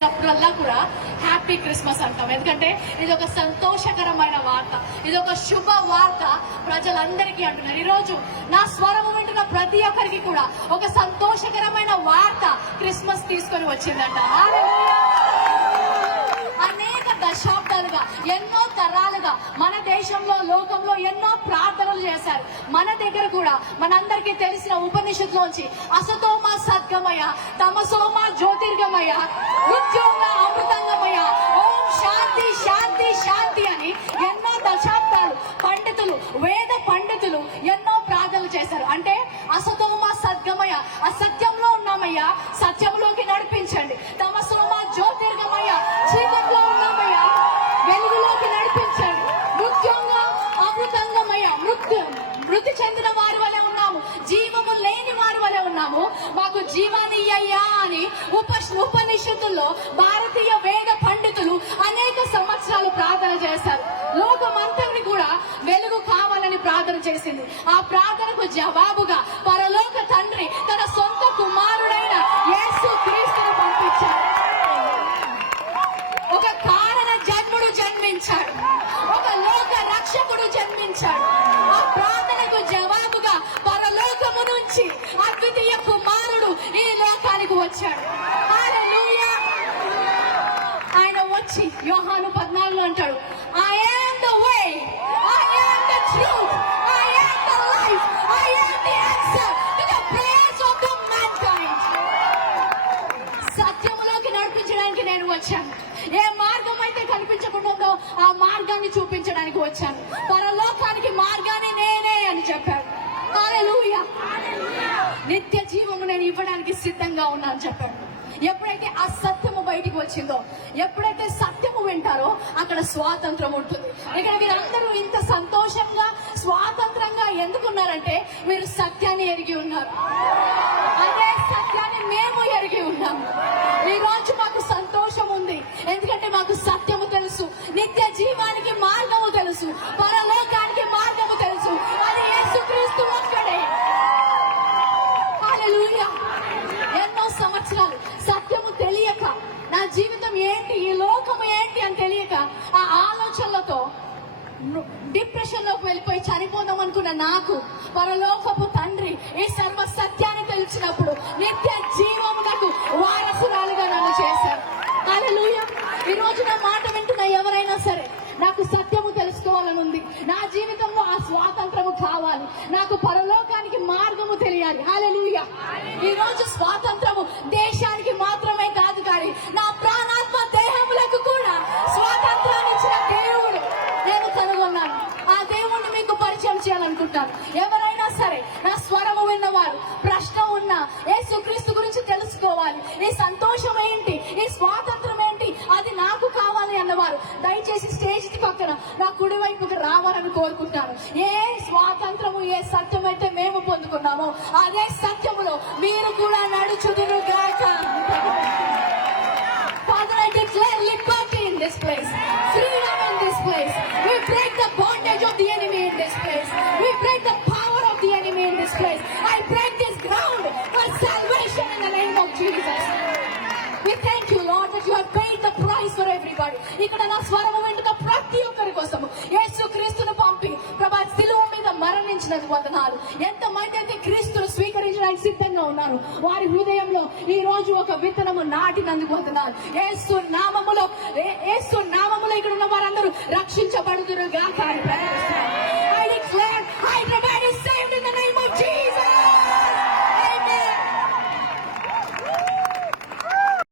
అప్పుడల్లా కూడా happy Christmas అంటాం. ఎందుకంటే ఇది ఒక సంతోషకరమైన వార్త, ఇది ఒక శుభ వార్త ప్రజలందరికీ అంటున్నారు. ఈరోజు నా స్వరము వింటున్న ప్రతి ఒక్కరికి కూడా ఒక సంతోషకరమైన వార్త క్రిస్మస్ తీసుకొని వచ్చిందంట. అనేక దశాబ్దాలుగా, ఎన్నో తరాలుగా మన దేశంలో, లోకంలో ఎన్నో ప్రార్థనలు చేశారు. మన దగ్గర కూడా మనందరికీ తెలిసిన ఉపనిషత్తులోంచి అసతోమ సద్గమయ, తమసోమ జ్యోతిర్గమయ, ఉద్యోగ అమృతంగమయ, ఓం శాంతి శాంతి శాంతి అని ఎన్నో దశాబ్దాలు పండితులు, వేద పండితులు ఎన్నో ప్రార్థనలు చేశారు. అంటే అసతోమ సద్గమయ, అసత్యంలో ఉన్నామయ్యా, సత్యంలోకి నడిపించండి. తమసోమ జ్యోతిర్గమయ, చీకట్లో ఉన్నామయ్యా, వెలుగులోకి నడిపించండి. మృత్యుంగ అమృతంగమయ, మృతి చెందిన వారి వలె ఉన్నాము, జీవము లేని వారి వలె ఉన్నాము, మాకు జీవాన్ని ఇయ్యయ్యా అని ఉపనిషత్తుల్లో భారతీయ వేద పండితులు అనేక సంవత్సరాలు ప్రార్థన చేశారు. లోకమంతటిని కూడా వెలుగు కావాలని ప్రార్థన చేసింది. ఆ ప్రార్థనకు జవాబుగా పరలోక తండ్రి తన సొంత కుమారుడైన యేసు క్రీస్తును పంపించాడు. ఒక కారణ జన్ముడు జన్మించాడు, ఒక లోక రక్షకుడు జన్మించాడు. ఆ ప్రార్థనకు జవాబుగా పరలోకము నుంచి అద్వితీయ కుమారుడు ఈ లోకానికి వచ్చాడు. హల్లెలూయా. ఆయన వచ్చి యోహాను 14 అంటాడు, I am the way, I am the truth, I am the life, I am the answer to the prayers of the mankind. సత్యములోకి నడిపించడానికి నేను వచ్చాను. ఏ మార్గం అయితే కనిపించకుండా ఆ మార్గాన్ని చూపించడానికి వచ్చాను. పరలోకానికి మార్గాన్ని నేనే అని చెప్పాడు. హల్లెలూయా. నిత్య జీవము నేను ఇవ్వడానికి సిద్ధంగా ఉన్నాను చెప్పాడు. ఎప్పుడైతే ఆ సత్యము బయటికి వచ్చిందో, ఎప్పుడైతే సత్యము వింటారో అక్కడ స్వాతంత్రం ఉంటుంది. ఇక్కడ మీరందరూ ఇంత సంతోషంగా, స్వాతంత్రంగా ఎందుకున్నారంటే మీరు సత్యాన్ని ఎరిగి ఉన్నారు. అదే సత్యాన్ని మేము ఎరిగి ఉన్నాము. ఈ రోజు మాకు సంతోషం ఉంది, ఎందుకంటే మాకు సత్యము తెలుసు, నిత్య జీవానికి మార్గము తెలుసు, పరలోకానికి మార్గము తెలుసు. అది యేసుక్రీస్తు ఒక్కడే. హల్లెలూయా. ఎన్నో సంవత్సరాలు సత్యము తెలియక, నా జీవితం ఏంటి, ఈ లోకము ఏంటి అని తెలియక ఆ ఆలోచనలతో డిప్రెషన్ లోకి వెళ్ళిపోయి చనిపోదాం అనుకున్న నాకు పరలోకపు తండ్రి ఈ సర్వ సత్యాన్ని తెలిసినప్పుడు నిత్య జీవమునకు వారసురాలుగా నన్ను చేశారు. హల్లెలూయా. ఈ రోజు నా మాట వింటున్న ఎవరైనా సరే, నాకు సత్యము తెలుసుకోవాలని ఉంది, నా జీవితంలో ఆ స్వాతంత్రము కావాలి, నాకు పరలోకానికి మార్గము తెలియాలి. హల్లెలూయా. ఈ రోజు స్వాతంత్రము దేశానికి మాత్రమే కాదు, కానీ నా ప్రాణాత్మ దేహములకు కూడా స్వాతంత్రాన్ని ఇచ్చిన దేవుడు నేను కనుగొన్నాను. ఆ దేవుణ్ణి మీకు పరిచయం చేయాలనుకుంటాను. ఎవరైనా సరే నా స్వరము విన్నవారు, ప్రశ్న ఉన్న, యేసుక్రీస్తు గురించి తెలుసుకోవాలి, ఈ సంతోషం ఏంటి, ఈ స్వాతంత్రం ఏంటి, అది నాకు కావాలి అన్నవారు దయచేసి స్టేజ్ పక్కన నా కుడి వైపుకి రావాలని కోరుకుంటాను. ఏ స్వాతంత్రము, ఏ సత్యం అయితే మేము పొందుకున్నామో అదే సత్యములో మీరు కూడా నడుచుదురుగాక. Father, I declare liberty in this place, freedom in this place. We break the bondage of the enemy in this place. We break the power of the enemy in this place. I break this ground for salvation in the name of Jesus. We thank you, Lord, that you have paid the price for everybody. ఇక్కడ నా స్వరము వింటున్న ప్రతి ఒక్కరి కోసం యేసు క్రీస్తును పంపి ప్రభా శిలువ మీద మరణించినందుకు వందనాలు. ఎంతమంది అయితే క్రీస్తును స్వీకరించడానికి సిద్ధంగా ఉన్నారు, వారి హృదయంలో ఈ రోజు ఒక విత్తనము నాటినందుకు వందనాలు. యేసు నామములో ఇక్కడ ఉన్న వారందరూ రక్షించబడుదురుగాక.